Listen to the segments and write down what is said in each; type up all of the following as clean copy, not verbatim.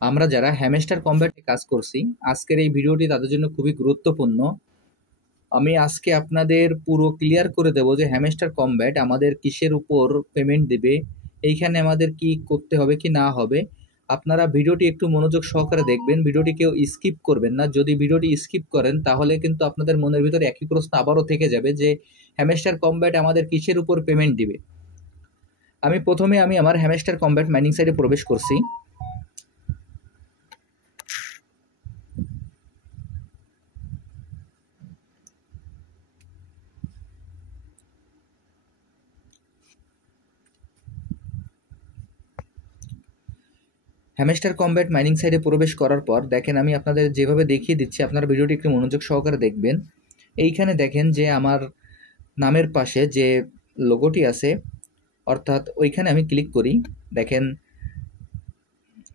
আমরা যারা হ্যামস্টার কম্ব্যাটে কাজ করছি, আজকের এই ভিডিওটি তাদের জন্য খুবই গুরুত্বপূর্ণ। আমি আজকে আপনাদের পুরো ক্লিয়ার করে দেব যে হ্যামস্টার কম্ব্যাট আমাদের কিসের উপর পেমেন্ট দিবে, এইখানে আমাদের কি করতে হবে কি না হবে। আপনারা ভিডিওটি একটু মনোযোগ সহকারে দেখবেন, ভিডিওটি কেউ স্কিপ করবেন না। যদি ভিডিওটি স্কিপ করেন তাহলে কিন্তু আপনাদের মনের ভিতরে একই প্রশ্ন আবারও থেকে যাবে যে হ্যামস্টার কম্ব্যাট আমাদের কিসের উপর পেমেন্ট দিবে। প্রথমে আমার হ্যামস্টার কম্ব্যাট মাইনিং সাইটে প্রবেশ করছি। হ্যামস্টার কম্ব্যাট মাইনিং সাইটে প্রবেশ করার পর দেখেন, আমি আপনাদের যেভাবে দেখিয়ে দিচ্ছি আপনারা ভিডিওটি একটু মনোযোগ সহকারে দেখবেন। এইখানে দেখেন যে আমার নামের পাশে যে লোগোটি আছে, অর্থাৎ ওইখানে আমি ক্লিক করি। দেখেন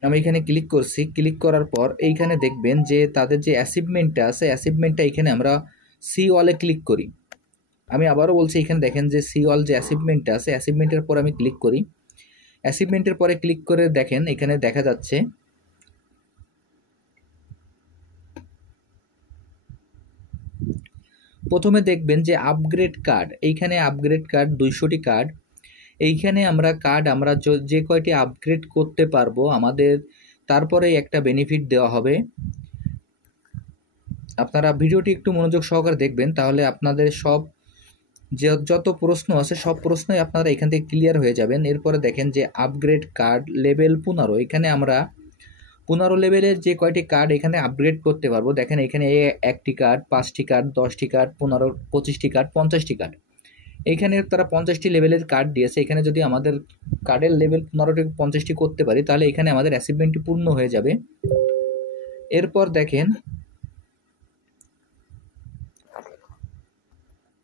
আমি এখানে ক্লিক করছি, ক্লিক করার পর এইখানে দেখবেন যে তাদের যে অ্যাচিভমেন্টটা আছে, অ্যাচিভমেন্টটা এখানে আমরা সি ওয়ালে ক্লিক করি। আমি আবারও বলছি, এখানে দেখেন যে সি ওয়াল যে অ্যাচিভমেন্টটা আছে, অ্যাচিভমেন্টের পর আমি ক্লিক করি। অ্যাচিভমেন্টের পরে ক্লিক করে দেখেন এখানে দেখা যাচ্ছে প্রথমে দেখবেন যে আপগ্রেড কার্ড, এইখানে আপগ্রেড কার্ড 200টি কার্ড। এইখানে আমরা যে কয়টি আপগ্রেড করতে পারবো আমাদের তারপরে একটা বেনিফিট দেওয়া হবে। আপনারা ভিডিওটি একটু মনোযোগ সহকারে দেখবেন, তাহলে আপনাদের সব যত প্রশ্ন আছে সব প্রশ্নই আপনারা এখান থেকে ক্লিয়ার হয়ে যাবেন। এরপরে দেখেন যে আপগ্রেড কার্ড লেভেল 15, এখানে আমরা 15 লেভেলের যে কয়টি কার্ড এখানে আপগ্রেড করতে পারবো। দেখেন এখানে 1টি কার্ড, 5টি কার্ড, 10টি কার্ড, 15, 25টি কার্ড, 50টি কার্ড। এইখানে তারা 50টি লেভেলের কার্ড দিয়েছে। এখানে যদি আমাদের কার্ডের লেভেল 15 থেকে 50টি করতে পারি তাহলে এখানে আমাদের অ্যাচিভমেন্টটি পূর্ণ হয়ে যাবে। এরপর দেখেন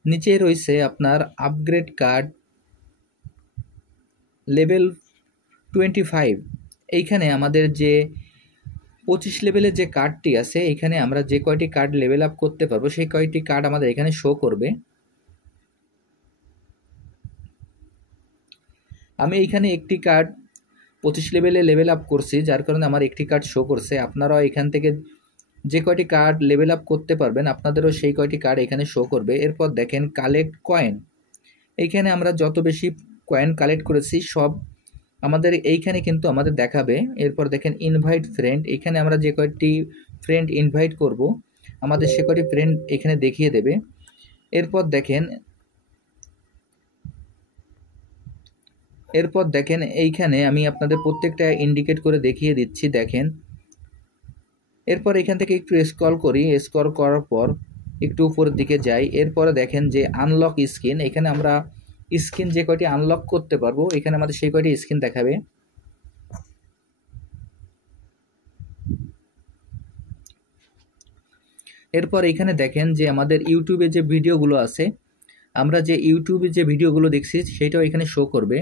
নিচে রয়েছে আপনার আপগ্রেড কার্ড লেভেল 25। এইখানে আমাদের যে 25 লেভেলের যে কার্ডটি আছে, এখানে আমরা যে কয়টি কার্ড লেভেল আপ করতে পারবো সেই কয়টি কার্ড আমাদের এখানে শো করবে। আমি এইখানে একটি কার্ড 25 লেভেলে লেভেল আপ করছি, যার কারণে আমার একটি কার্ড শো করছে। আপনারাও এখান থেকে যে কয়টি কার্ড লেভেল আপ করতে পারবেন আপনাদেরও সেই কয়টি কার্ড এখানে শো করবে। এরপর দেখেন কালেক্ট কয়েন, এইখানে আমরা যত বেশি কয়েন কালেক্ট করেছি সব আমাদের এইখানে কিন্তু আমাদের দেখাবে। এরপর দেখেন ইনভাইট ফ্রেন্ড, এখানে আমরা যে কয়টি ফ্রেন্ড ইনভাইট করব আমাদের সে কয়টি ফ্রেন্ড এখানে দেখিয়ে দেবে। এরপর দেখেন এইখানে আমি আপনাদের প্রত্যেকটা ইন্ডিকেট করে দেখিয়ে দিচ্ছি। দেখেন এরপর এখান থেকে একটু স্ক্রল করি, স্ক্রল করার পর একটু উপরের দিকে যাই। এরপরে দেখেন যে আনলক স্কিন, এখানে আমরা স্কিন যে কয়টি আনলক করতে পারবো এখানে আমাদের সেই কয়টি স্কিন দেখাবে। এরপর এখানে দেখেন যে আমাদের ইউটিউবে যে ভিডিওগুলো আছে, আমরা যে ইউটিউবে যে ভিডিওগুলো দেখছি সেটাও এখানে শো করবে।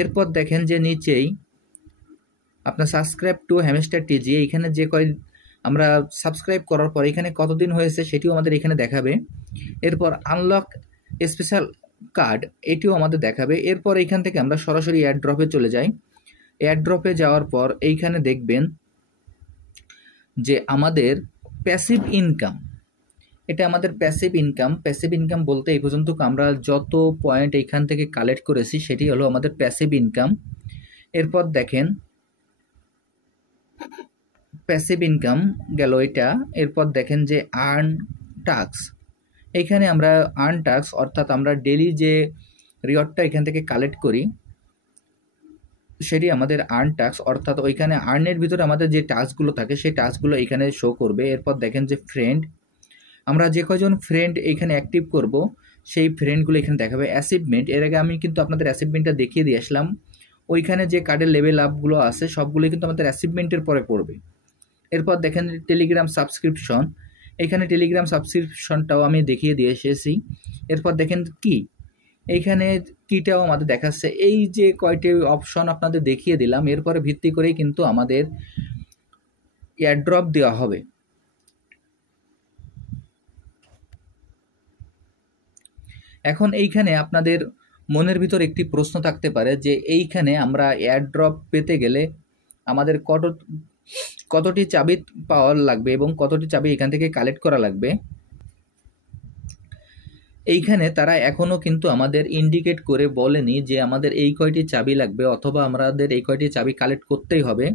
এরপর দেখেন যে নিচেই আপনার সাবস্ক্রাইব টু হ্যামস্টার টিজি, এখানে যে আমরা সাবস্ক্রাইব করার পর এখানে কতদিন হয়েছে সেটিও আমাদের এখানে দেখাবে। এরপর আনলক স্পেশাল কার্ড, এটিও আমাদের দেখাবে। এরপর এইখান থেকে আমরা সরাসরি এয়ারড্রপে চলে যাই। এয়ারড্রপে যাওয়ার পর এইখানে দেখবেন যে আমাদের প্যাসিভ ইনকাম, এটা আমাদের প্যাসিভ ইনকাম। প্যাসিভ ইনকাম বলতে এই পর্যন্ত আমরা যত পয়েন্ট এইখান থেকে কালেক্ট করেছি সেটি হলো আমাদের প্যাসিভ ইনকাম। এরপর দেখেন প্যাসিভ ইনকাম গেল এটা। এরপর দেখেন যে আর্ন টাস্ক, এইখানে আমরা আর্ন টাস্ক অর্থাৎ আমরা ডেলি যে রিওয়ার্ডটা এখান থেকে কালেক্ট করি সেটি আমাদের আর্ন টাস্ক, অর্থাৎ ওইখানে আর্নের ভিতরে আমাদের যে টাস্কগুলো থাকে সেই টাস্কগুলো এখানে শো করবে। এরপর দেখেন যে ফ্রেন্ড, আমরা যে কয়জন ফ্রেন্ড এখানে অ্যাক্টিভ করব সেই ফ্রেন্ডগুলো এখানে দেখাবে। অ্যাচিভমেন্ট, এর আগে আমি কিন্তু আপনাদের অ্যাচিভমেন্টটা দেখিয়ে দিয়ে আসলাম। ওইখানে যে কার্ডের লেভেল আপগুলো আছে সবগুলো কিন্তু আমাদের অ্যাচিভমেন্টের পরে পড়বে। এরপর দেখেন টেলিগ্রাম সাবস্ক্রিপশন, এখানে টেলিগ্রাম সাবস্ক্রিপশনটাও আমি দেখিয়ে দিয়ে এসেছি। এরপর দেখেন কি, এইখানে কিটাও আমাদের দেখাচ্ছে। এই যে কয়টি অপশন আপনাদের দেখিয়ে দিলাম এরপরে ভিত্তি করেই কিন্তু আমাদের এয়ারড্রপ দেওয়া হবে। এখন এইখানে আপনাদের মনের ভিতর একটি প্রশ্ন থাকতে পারে যে এইখানে আমরা এয়ারড্রপ পেতে গেলে আমাদের কতটি চাবি পাওয়ার লাগবে এবং কতটি চাবি এখান থেকে কালেক্ট করা লাগবে, এইখানে তারা এখনো কিন্তু আমাদের ইন্ডিকেট করে বলেনি যে আমাদের এই কয়টি চাবি লাগবে অথবা আমাদের এই কয়টি চাবি কালেক্ট করতেই হবে।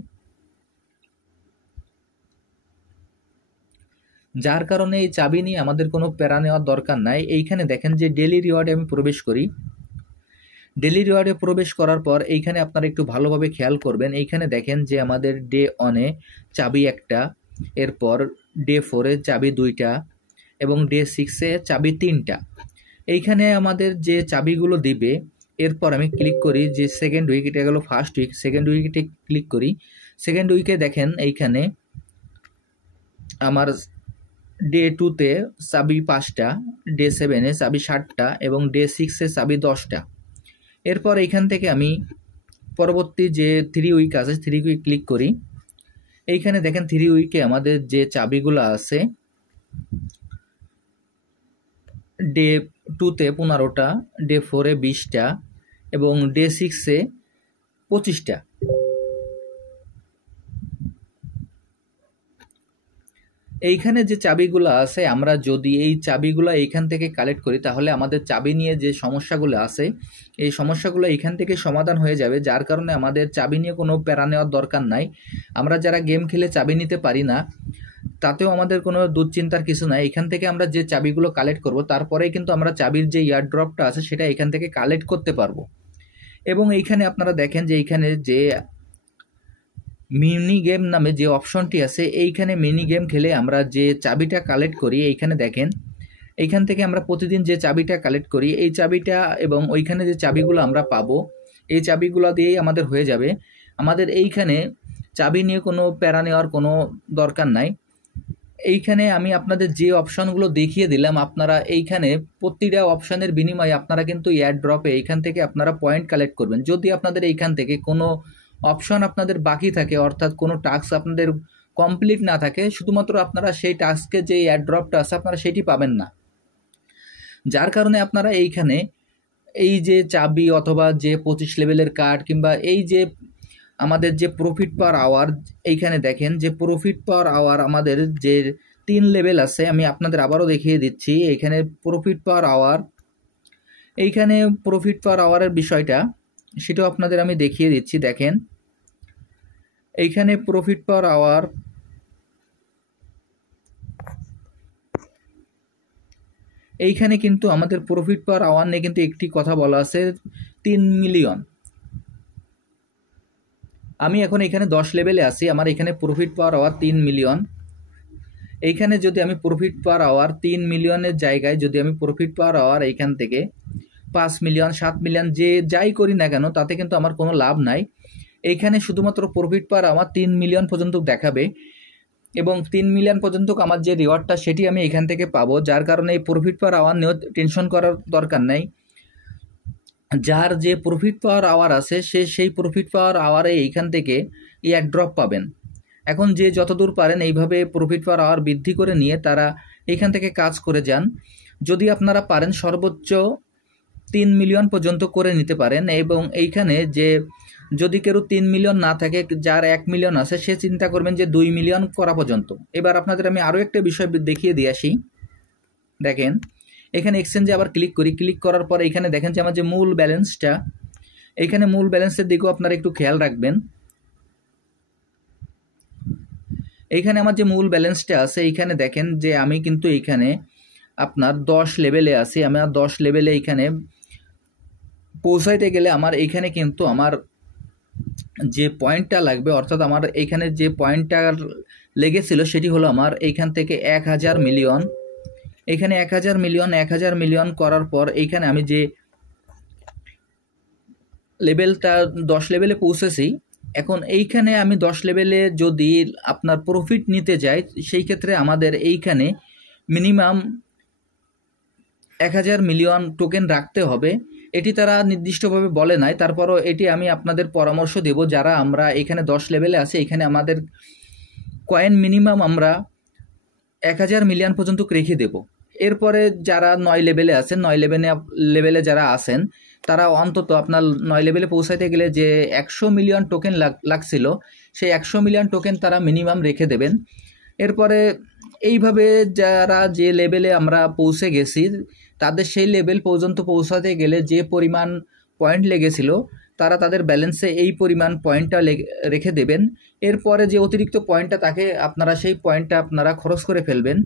যার কারণে এই চাবি নিয়ে আমাদের কোনো প্যারা নেওয়ার দরকার নাই। এইখানে দেখেন যে ডেলি রিওয়ার্ডে আমি প্রবেশ করি। ডেলি রিওয়ার্ডে প্রবেশ করার পর এইখানে আপনারা একটু ভালোভাবে খেয়াল করবেন, এইখানে দেখেন যে আমাদের ডে 1-এ চাবি 1টা, এরপর ডে 4-এ চাবি 2টা এবং ডে 6-এ চাবি 3টা। এইখানে আমাদের যে চাবিগুলো দিবে, এরপর আমি ক্লিক করি যে সেকেন্ড উইক, এটা গেল ফার্স্ট উইক, সেকেন্ড উইকে ক্লিক করি। সেকেন্ড উইকে দেখেন এইখানে আমার ডে 2-তে চাবি 5টা, ডে 7-এ চাবি 7টা এবং ডে 6-এ চাবি 10টা। এরপর এইখান থেকে আমি পরবর্তী যে 3 উইক আছে 3 উইক ক্লিক করি। এইখানে দেখেন 3 উইকে আমাদের যে চাবিগুলো আছে, ডে 2-তে 15টা, ডে 4-এ 20টা এবং ডে 6-এ 25টা। এইখানে যে চাবিগুলো আছে, আমরা যদি এই চাবিগুলো এইখান থেকে কালেক্ট করি তাহলে আমাদের চাবি নিয়ে যে সমস্যাগুলো আছে এই সমস্যাগুলো এইখান থেকে সমাধান হয়ে যাবে, যার কারণে আমাদের চাবি নিয়ে কোনো প্যারা নেওয়ার দরকার নাই। আমরা যারা গেম খেলে চাবি নিতে পারি না তাতেও আমাদের কোনো দুশ্চিন্তার কিছু নাই। এখান থেকে আমরা যে চাবিগুলো কালেক্ট করব তারপরেই কিন্তু আমরা চাবির যে ইয়ারড্রপটা আছে সেটা এখান থেকে কালেক্ট করতে পারবো। এবং এইখানে আপনারা দেখেন যে এইখানে যে মিনি গেম নামে যে অপশনটি আছে, এইখানে মিনি গেম খেলে আমরা যে চাবিটা কালেক্ট করি, এইখানে দেখেন এইখান থেকে আমরা প্রতিদিন যে চাবিটা কালেক্ট করি এই চাবিটা এবং ওইখানে যে চাবিগুলো আমরা পাবো এই চাবিগুলো দিয়েই আমাদের হয়ে যাবে। আমাদের এইখানে চাবি নিয়ে কোনো প্যারা নেওয়ার কোনো দরকার নাই। এইখানে আমি আপনাদের যে অপশনগুলো দেখিয়ে দিলাম, আপনারা এইখানে প্রতিটা অপশনের বিনিময়ে আপনারা কিন্তু এয়ারড্রপে এইখান থেকে আপনারা পয়েন্ট কালেক্ট করবেন। যদি আপনাদের এইখান থেকে কোনো অপশন আপনাদের বাকি থাকে, অর্থাৎ কোনো টাস্ক আপনাদের কমপ্লিট না থাকে, শুধুমাত্র আপনারা সেই টাস্কের যে এয়ারড্রপটা আছে আপনারা সেটি পাবেন না। যার কারণে আপনারা এইখানে এই যে চাবি অথবা যে 25 লেভেলের কার্ড কিংবা এই যে আমাদের যে প্রফিট পার আওয়ার, এইখানে দেখেন যে প্রফিট পার আওয়ার আমাদের যে 3 লেভেল আছে, আমি আপনাদের আবারও দেখিয়ে দিচ্ছি। এইখানে প্রফিট পার আওয়ার, এইখানে প্রফিট পার আওয়ারের বিষয়টা সেটাও আপনাদের আমি দেখিয়ে দিচ্ছি। দেখেন এইখানে প্রফিট পার আওয়ার, এইখানে কিন্তু আমাদের প্রফিট পার আওয়ার নিয়ে কিন্তু একটি কথা বলা আছে 3 মিলিয়ন। আমি এখন এখানে 10 লেভেলে আছি, আমার এখানে প্রফিট পার আওয়ার 3 মিলিয়ন। এইখানে যদি আমি প্রফিট পার আওয়ার 3 মিলিয়নের জায়গায় যদি আমি প্রফিট পার আওয়ার এইখান থেকে 5 মিলিয়ন 7 মিলিয়ন যে যাই করি না কেন তাতে কিন্তু আমার কোনো লাভ নাই। এইখানে শুধুমাত্র প্রফিট পার আওয়ার 3 মিলিয়ন পর্যন্ত দেখাবে এবং 3 মিলিয়ন পর্যন্ত আমার যে রিওয়ার্ডটা সেটি আমি এখান থেকে পাবো। যার কারণে এই প্রফিট পার আওয়ার নিয়েও টেনশন করার দরকার নাই। যার যে প্রফিট পাওয়ার আওয়ার আছে সে সেই প্রফিট পাওয়ার আওয়ারে এইখান থেকে এয়ারড্রপ পাবেন। এখন যে যতদূর পারেন এইভাবে প্রফিট পাওয়ার আওয়ার বৃদ্ধি করে নিয়ে তারা এইখান থেকে কাজ করে যান। যদি আপনারা পারেন সর্বোচ্চ 3 মিলিয়ন পর্যন্ত করে নিতে পারেন। এবং এইখানে যে যদি কেউ 3 মিলিয়ন না থাকে, যার 1 মিলিয়ন আছে সে চিন্তা করবেন যে 2 মিলিয়ন করা পর্যন্ত। এবার আপনাদের আমি আরও একটা বিষয় দেখিয়ে দিয়ে আসি। দেখেন এখানে এক্সচেঞ্জে আবার ক্লিক করি, ক্লিক করার পর এখানে দেখেন যে আমার যে মূল ব্যালেন্সটা, এইখানে মূল ব্যালেন্সের দিকেও আপনারা একটু খেয়াল রাখবেন। এইখানে আমার যে মূল ব্যালেন্সটা আছে এইখানে দেখেন যে আমি কিন্তু এইখানে আপনার 10 লেভেলে আছি। আমার 10 লেভেলে এইখানে পৌঁছাইতে গেলে আমার এইখানে কিন্তু আমার যে পয়েন্টটা লাগবে, অর্থাৎ আমার এইখানে যে পয়েন্টটা লেগেছিল সেটি হলো আমার এইখান থেকে 1000 মিলিয়ন। এখানে 1000 মিলিয়ন করার পর এইখানে আমি যে লেভেলটা 10 লেভেলে পৌঁছেছি, এখন এইখানে আমি 10 লেভেলে যদি আপনার প্রফিট নিতে যাই সেই ক্ষেত্রে আমাদের এইখানে মিনিমাম 1000 মিলিয়ন টোকেন রাখতে হবে। এটি তারা নির্দিষ্টভাবে বলে নাই, তারপরও এটি আমি আপনাদের পরামর্শ দেব যারা আমরা এখানে 10 লেভেলে আছি। এখানে আমাদের কয়েন মিনিমাম আমরা 1000 মিলিয়ন পর্যন্ত রেখে দেব। এরপরে যারা 9 লেভেলে আছেন, 9 লেভেলে যারা আছেন তারা অন্তত আপনার 9 লেভেলে পৌঁছাইতে গেলে যে 100 মিলিয়ন টোকেন লাগছিল সেই 100 মিলিয়ন টোকেন তারা মিনিমাম রেখে দেবেন। এরপরে এইভাবে যারা যে লেভেলে আমরা পৌঁছে গেছি তাদের সেই লেভেল পর্যন্ত পৌঁছাতে গেলে যে পরিমাণ পয়েন্ট লেগেছিল তারা তাদের ব্যালেন্সে এই পরিমাণ পয়েন্টটা রেখে দেবেন। এরপরে যে অতিরিক্ত পয়েন্টটা থাকে আপনারা সেই পয়েন্টটা আপনারা খরচ করে ফেলবেন।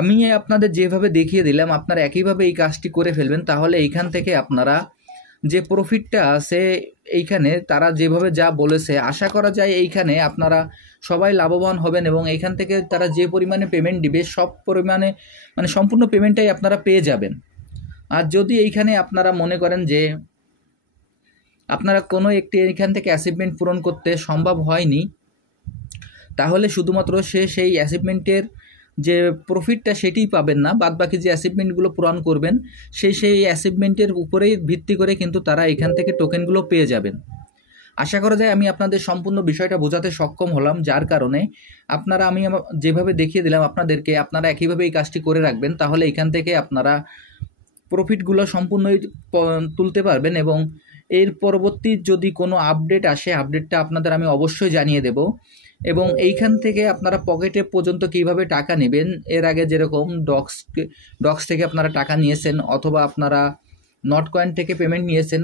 আমি আপনাদের যেভাবে দেখিয়ে দিলাম আপনারা একইভাবে এই কাজটি করে ফেলবেন, তাহলে এইখান থেকে আপনারা যে প্রফিটটা আছে এইখানে তারা যেভাবে যা বলেছে আশা করা যায় এইখানে আপনারা সবাই লাভবান হবেন এবং এইখান থেকে তারা যে পরিমাণে পেমেন্ট দিবে সব পরিমাণে মানে সম্পূর্ণ পেমেন্টটাই আপনারা পেয়ে যাবেন। আর যদি এইখানে আপনারা মনে করেন যে আপনারা কোনো একটি এইখান থেকে অ্যাচিভমেন্ট পূরণ করতে সম্ভব হয়নি, তাহলে শুধুমাত্র সেই অ্যাচিভমেন্টের যে প্রফিটটা সেটিই পাবেন না, বাদবাকি যে অ্যাচিভমেন্টগুলো পূরণ করবেন সেই অ্যাচিভমেন্টের উপরেই ভিত্তি করে কিন্তু তারা এখান থেকে টোকেনগুলো পেয়ে যাবেন। আশা করা যায় আমি আপনাদের সম্পূর্ণ বিষয়টা বোঝাতে সক্ষম হলাম, যার কারণে আপনারা আমি যেভাবে দেখিয়ে দিলাম আপনাদেরকে আপনারা একইভাবে এই কাজটি করে রাখবেন, তাহলে এখান থেকে আপনারা প্রফিটগুলো সম্পূর্ণই তুলতে পারবেন। এবং এর পরবর্তী যদি কোনো আপডেট আসে আপডেটটা আপনাদের আমি অবশ্যই জানিয়ে দেব। এবং এইখান থেকে আপনারা পকেটে পর্যন্ত কিভাবে টাকা নেবেন, এর আগে যেরকম ডক্স থেকে আপনারা টাকা নিয়েছেন অথবা আপনারা নট কয়েন থেকে পেমেন্ট নিয়েছেন